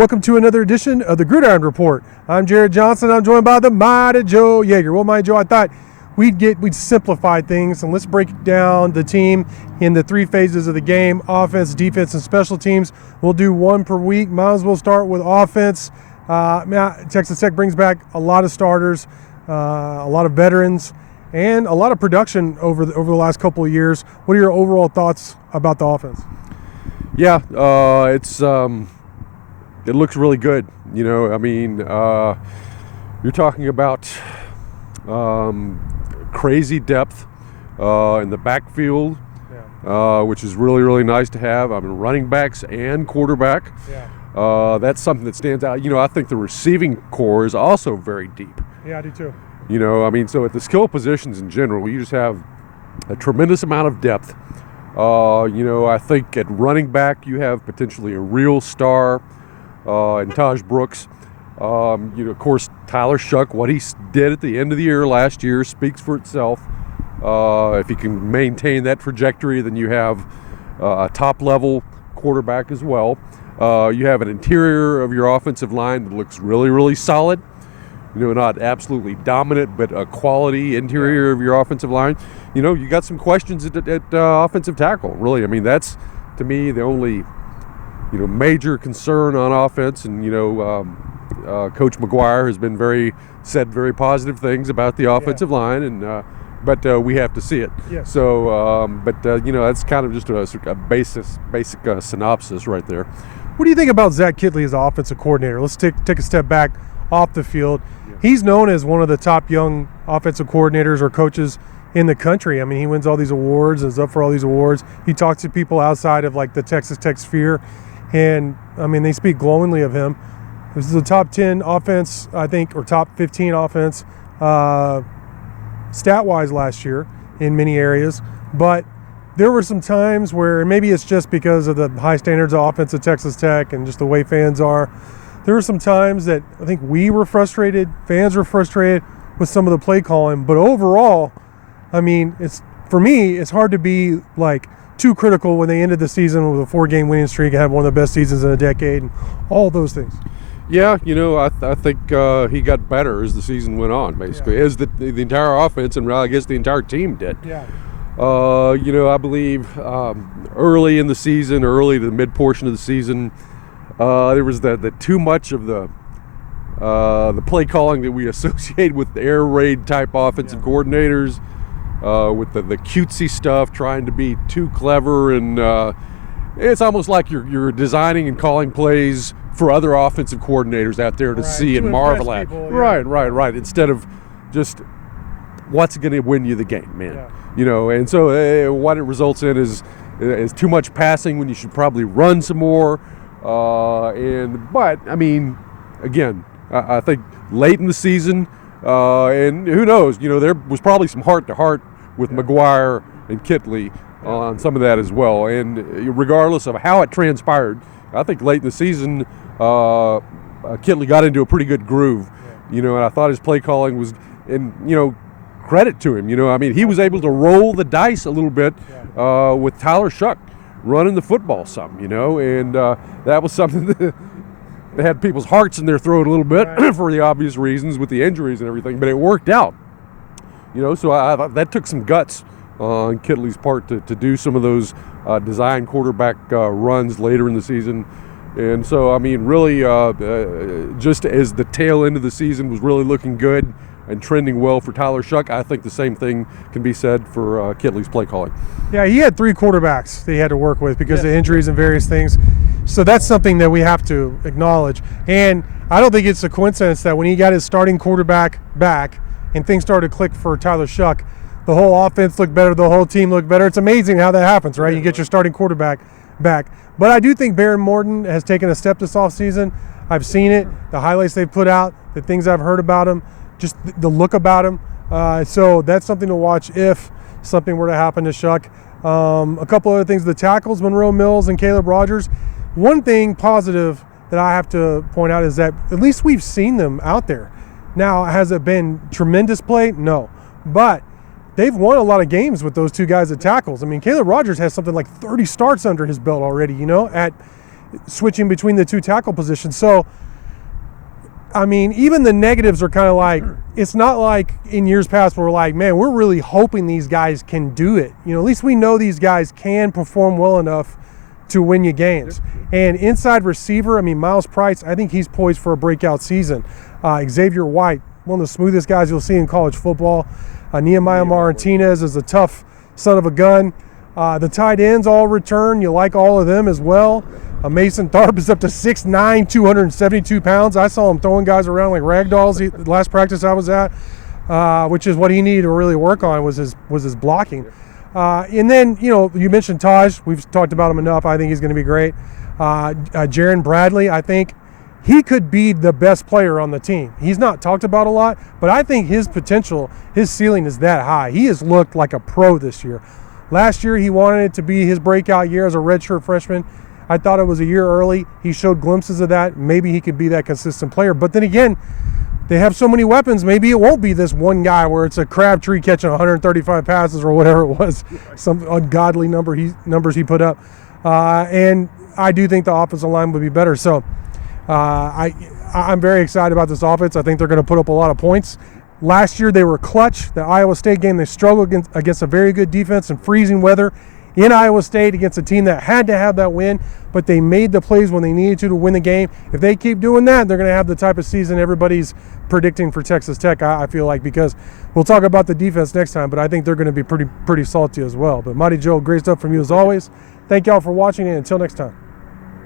Welcome to another edition of the Gridiron Report. I'm Jared Johnson. I'm joined by the mighty Joe Yeager. Well, mighty Joe, I thought we'd simplify things, and let's break down the team in the three phases of the game: offense, defense, and special teams. We'll do one per week. Might as well start with offense. Texas Tech brings back a lot of starters, a lot of veterans, and a lot of production over the last couple of years. What are your overall thoughts about the offense? Yeah, it looks really good. You know, I mean, you're talking about crazy depth in the backfield, which is really, really nice to have. I mean, running backs and quarterback. That's something that stands out. You know, I think the receiving core is also very deep. Yeah, I do too. You know, I mean, so at the skill positions in general, you just have a tremendous amount of depth. You know, I think at running back, you have potentially a real star in Taj Brooks. You know, of course, Tyler Shough, what he did at the end of the year last year speaks for itself. If he can maintain that trajectory, then you have a top-level quarterback as well. You have an interior of your offensive line that looks really, really solid. You know, not absolutely dominant, but a quality interior of your offensive line. You know, you got some questions at offensive tackle, really. I mean, that's, to me, the only, you know, major concern on offense. And, you know, Coach McGuire has been said very positive things about the offensive line, and but we have to see it. Yes. So, you know, that's kind of just a basic synopsis right there. What do you think about Zach Kittley as the offensive coordinator? Let's take a step back off the field. Yeah. He's known as one of the top young offensive coordinators or coaches in the country. I mean, he wins all these awards and is up for all these awards. He talks to people outside of like the Texas Tech sphere, and I mean, they speak glowingly of him. This is a top 10 offense, I think, or top 15 offense stat-wise last year in many areas. But there were some times where, and maybe it's just because of the high standards of offense at Texas Tech and just the way fans are, there were some times that I think we were frustrated, fans were frustrated with some of the play calling. But overall, I mean, for me, it's hard to be like too critical when they ended the season with a 4-game winning streak and had one of the best seasons in a decade and all those things. Yeah, you know, I think he got better as the season went on, basically, as the entire offense and I guess the entire team did. Yeah. You know, I believe early in the season, early to the mid portion of the season, there was the too much of the play calling that we associate with the air raid type offensive coordinators, with the cutesy stuff, trying to be too clever, and it's almost like you're designing and calling plays for other offensive coordinators out there to see and marvel at. People, yeah. Right. Instead of just what's going to win you the game, man. Yeah. You know, and so what it results in is too much passing when you should probably run some more. But I mean, again, I think late in the season, and who knows, you know, there was probably some heart-to-heart with McGuire and Kittley on some of that as well. And regardless of how it transpired, I think late in the season, Kittley got into a pretty good groove, you know, and I thought his play calling was, and, you know, credit to him, you know, I mean, he was able to roll the dice a little bit with Tyler Shough running the football some, you know, and that was something that had people's hearts in their throat a little bit for the obvious reasons with the injuries and everything, but it worked out, you know, so I thought that took some guts on Kittley's part to do some of those design quarterback runs later in the season. And so, I mean, really, just as the tail end of the season was really looking good and trending well for Tyler Shough, I think the same thing can be said for Kittley's play calling. Yeah, he had 3 quarterbacks that he had to work with because of injuries and various things. So that's something that we have to acknowledge. And I don't think it's a coincidence that when he got his starting quarterback back and things started to click for Tyler Shough, the whole offense looked better, the whole team looked better. It's amazing how that happens, right? You get your starting quarterback back. But I do think Behren Morton has taken a step this offseason. I've seen it, the highlights they've put out, the things I've heard about him, just the look about him. So that's something to watch if something were to happen to Shough. A couple other things, the tackles, Monroe Mills and Caleb Rogers. One thing positive that I have to point out is that at least we've seen them out there. Now, has it been tremendous play? No. But they've won a lot of games with those two guys at tackles. I mean, Caleb Rogers has something like 30 starts under his belt already, you know, switching between the two tackle positions. So, I mean, even the negatives are kind of like, it's not like in years past where we're like, man, we're really hoping these guys can do it. You know, at least we know these guys can perform well enough to win you games. And inside receiver, I mean, Miles Price, I think he's poised for a breakout season. Xavier White, one of the smoothest guys you'll see in college football. Nehemiah Martinez is a tough son of a gun. The tight ends all return. You like all of them as well. Mason Tharp is up to 6'9", 272 pounds. I saw him throwing guys around like rag dolls the last practice I was at, which is what he needed to really work on was his blocking. And then, you know, you mentioned Taj. We've talked about him enough. I think he's going to be great. Jaron Bradley, I think he could be the best player on the team. He's not talked about a lot, but I think his potential, his ceiling is that high. He has looked like a pro this year. Last year, he wanted it to be his breakout year as a redshirt freshman. I thought it was a year early. He showed glimpses of that. Maybe he could be that consistent player. But then again, they have so many weapons. Maybe it won't be this one guy where it's a Crabtree catching 135 passes or whatever it was, some ungodly numbers he put up. And I do think the offensive line would be better. So I'm very excited about this offense. I think they're going to put up a lot of points. Last year they were clutch. The Iowa State game, they struggled against a very good defense in freezing weather in Iowa State against a team that had to have that win, but they made the plays when they needed to win the game. If they keep doing that, they're going to have the type of season everybody's predicting for Texas Tech, I feel like, because we'll talk about the defense next time, but I think they're going to be pretty salty as well. But Mighty Joe, great stuff from you as always. Thank y'all for watching, and until next time.